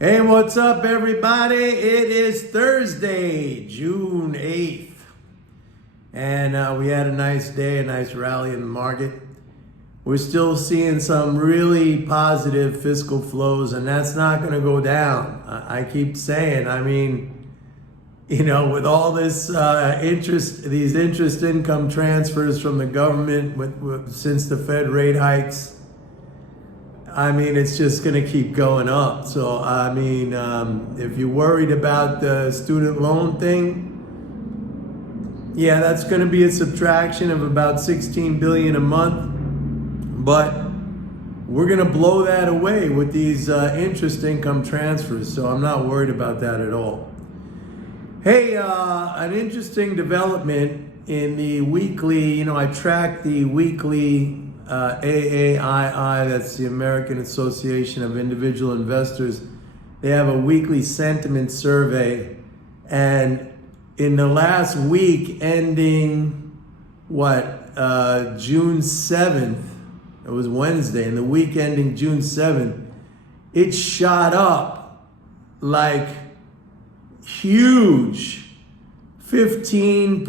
Hey, what's up, everybody? It is Thursday, June 8th. And we had a nice day, a nice rally in the market. We're still seeing some really positive fiscal flows, and that's not going to go down. I keep saying, with all this these interest income transfers from the government since the Fed rate hikes, it's just going to keep going up. So, if you're worried about the student loan thing, yeah, that's going to be a subtraction of about $16 billion a month. But we're going to blow that away with these interest income transfers. So I'm not worried about that at all. Hey, an interesting development in the weekly, I track the weekly AAII, that's the American Association of Individual Investors. They have a weekly sentiment survey, and in the last week ending June 7th, it was Wednesday, and the week ending June 7th, it shot up like huge. 15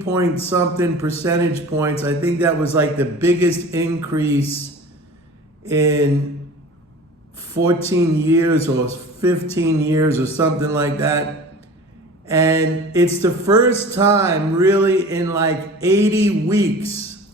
point something percentage points. I think that was like the biggest increase in 14 years or 15 years or something like that. And it's the first time really in like 80 weeks,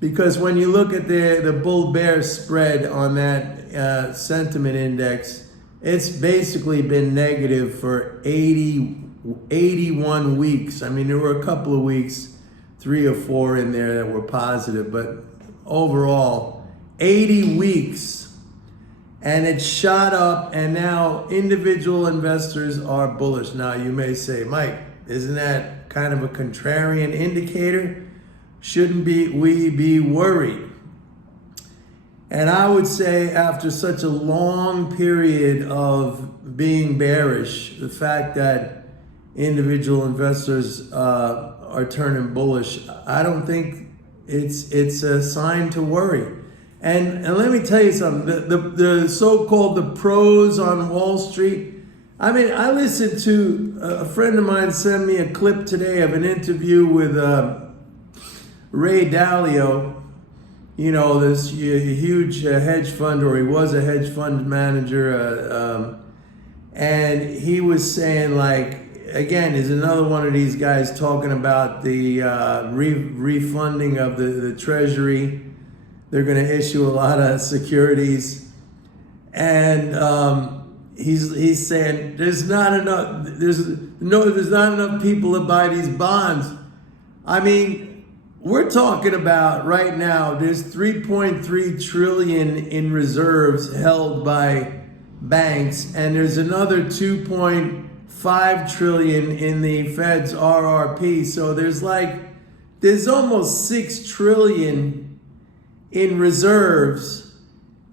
because when you look at the bull-bear spread on that sentiment index, it's basically been negative for 81 weeks. There were a couple of weeks, 3 or 4 in there that were positive, but overall, 80 weeks. And it shot up, and now individual investors are bullish. Now you may say, Mike, isn't that kind of a contrarian indicator? Shouldn't we be worried? And I would say after such a long period of being bearish, the fact that individual investors are turning bullish, I don't think it's a sign to worry. And let me tell you something, the so-called the pros on Wall Street, I listened to a friend of mine send me a clip today of an interview with Ray Dalio, this huge hedge fund, or he was a hedge fund manager, and he was saying, again, is another one of these guys talking about the refunding of the treasury. They're going to issue a lot of securities, and he's saying there's not enough people to buy these bonds. We're talking about right now, there's 3.3 trillion in reserves held by banks, and there's another 2.5 trillion in the Fed's RRP. So there's almost 6 trillion in reserves.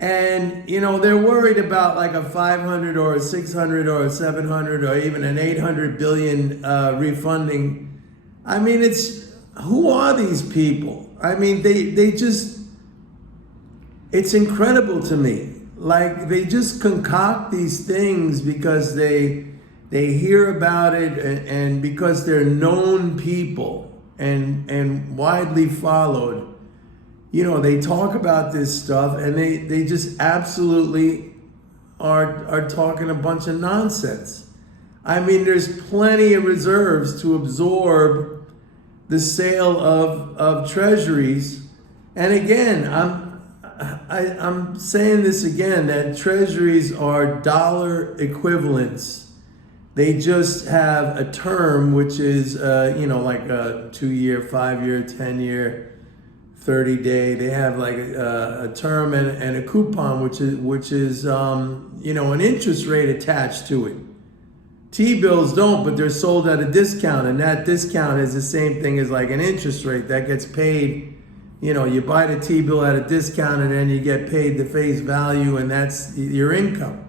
And, they're worried about like a 500 or a 600 or a 700 or even an 800 billion refunding. Who are these people? They just, it's incredible to me. They just concoct these things because they hear about it, and because they're known people and widely followed. They talk about this stuff, and they just absolutely are talking a bunch of nonsense. There's plenty of reserves to absorb the sale of treasuries. And again, I'm saying this again, that treasuries are dollar equivalents. They just have a term, which is, like a 2-year, 5-year, 10-year, 30-day. They have like a term and a coupon, which is an interest rate attached to it. T-bills don't, but they're sold at a discount, and that discount is the same thing as like an interest rate that gets paid. You buy the T-bill at a discount, and then you get paid the face value, and that's your income.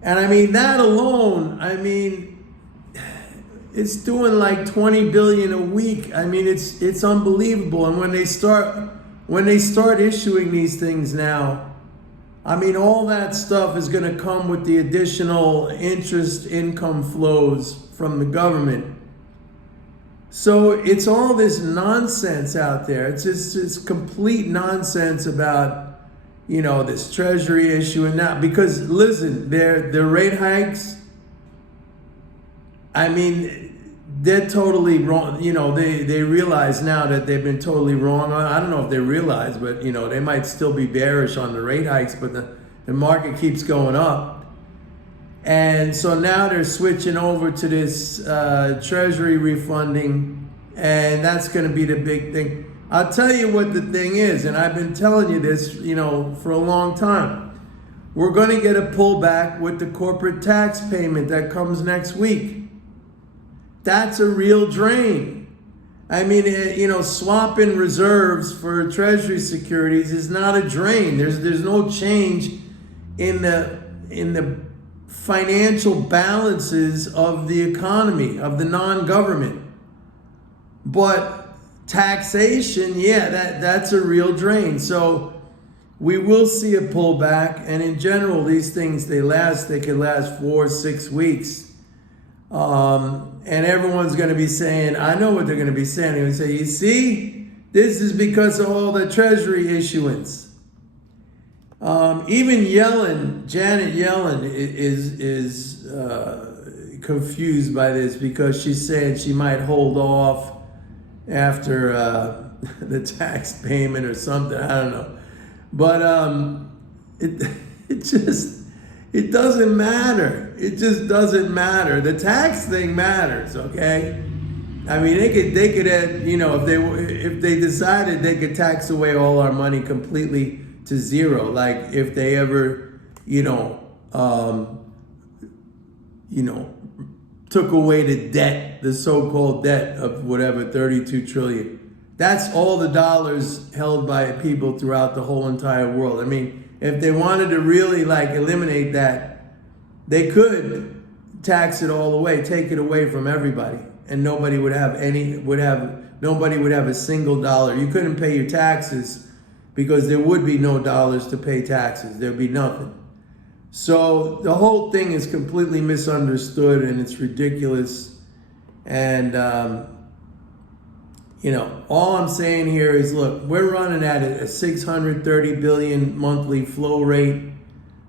And that alone, it's doing like 20 billion a week. It's unbelievable. And when they start issuing these things now, I mean, all that stuff is going to come with the additional interest income flows from the government. So it's all this nonsense out there. It's complete nonsense about, this treasury issue and that. Because listen, their rate hikes, I mean, they're totally wrong. They realize now that they've been totally wrong. I don't know if they realize, but they might still be bearish on the rate hikes, but the market keeps going up. And so now they're switching over to this treasury refunding, and that's going to be the big thing. I'll tell you what the thing is, and I've been telling you this, for a long time. We're going to get a pullback with the corporate tax payment that comes next week. That's a real drain. I mean, swapping reserves for treasury securities is not a drain. There's no change in the financial balances of the economy, of the non-government. But taxation, that's a real drain. So we will see a pullback, and in general, these things, they could last 4 or 6 weeks. And everyone's going to be saying, I know what they're going to be saying. They're going to say, you see, this is because of all the treasury issuance. Even Janet Yellen is confused by this, because she's saying she might hold off after the tax payment or something. I don't know. But it doesn't matter. It just doesn't matter. The tax thing matters, okay? I mean, they could, if they decided they could tax away all our money completely to zero, like if they ever, took away the debt, the so-called debt of whatever, 32 trillion. That's all the dollars held by people throughout the whole entire world. I mean, if they wanted to really eliminate that, they could tax it all away, take it away from everybody, and nobody would have a single dollar. You couldn't pay your taxes because there would be no dollars to pay taxes. There'd be nothing. So the whole thing is completely misunderstood, and it's ridiculous. And all I'm saying here is, look, we're running at a 630 billion monthly flow rate.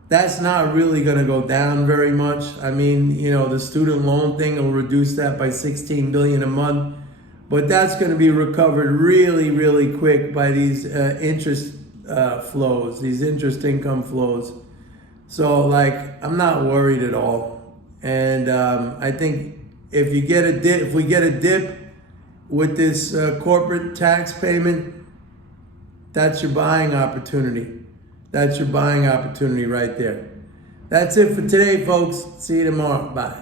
That's not really going to go down very much. I mean, the student loan thing will reduce that by 16 billion a month, but that's going to be recovered really, really quick by these interest flows, these interest income flows. So, I'm not worried at all. And I think if we get a dip with this corporate tax payment, that's your buying opportunity. That's your buying opportunity right there. That's it for today, folks. See you tomorrow. Bye.